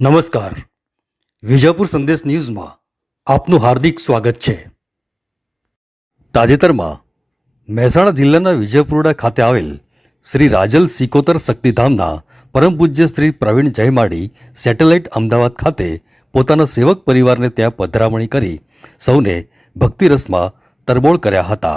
નમસ્કાર. વિજાપુર સંદેશ ન્યૂઝમાં આપનું હાર્દિક સ્વાગત છે. તાજેતરમાં મહેસાણા જિલ્લાના વિજયપુરડા ખાતે આવેલ શ્રી રાજલ સિકોતર શક્તિધામના પરમ પૂજ્ય શ્રી પ્રવીણ જયમાડી સેટેલાઇટ અમદાવાદ ખાતે પોતાના સેવક પરિવારને ત્યાં પધરામણી કરી સૌને ભક્તિરસમાં તરબોળ કર્યા હતા.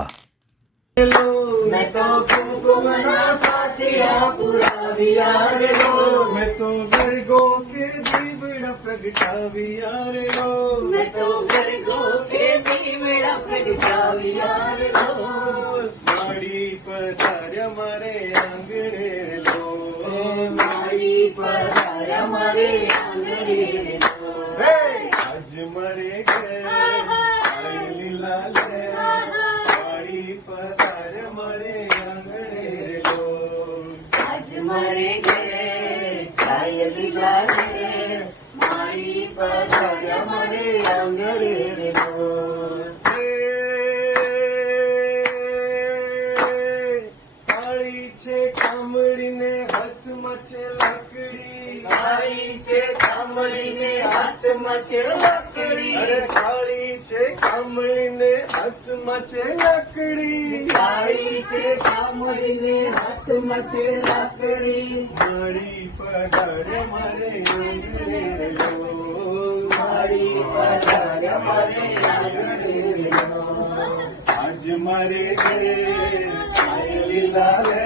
मैं तो कुमकुमना साथिया पूरा वियारे लो, मैं तो गरगो के दीवड़ा प्रगटाविया रे लो, मैं तो गरगो के दीवड़ा प्रगटाविया रे लो, माड़ी पधार्या मारे आंगणे रे लो, मारी पधार्या मारे आंगणे रे लो, आज मारे घर आई लीला ले, माड़ी पधार्या मारे आंगणे रे लो, आज मारे घरे छाय લીલા રે, મારી પધાર્યા મારે આંગણે રે લો. કાળી છે કામડીને હાથમાં છે લાકડી, કાળી છે કામળીને હાથમાં છે લાકડી, અરે કાળી છે કામડીને હાથમાં છે લાકડી, કાળી છે કામળીને હાથમાં છે લાકડી, મારી પધારે મારે આંગણે રે લો, મારી પધાર્યા મારે આંગણે રે લો. આજ મારે ઘેર આય લીલા રે,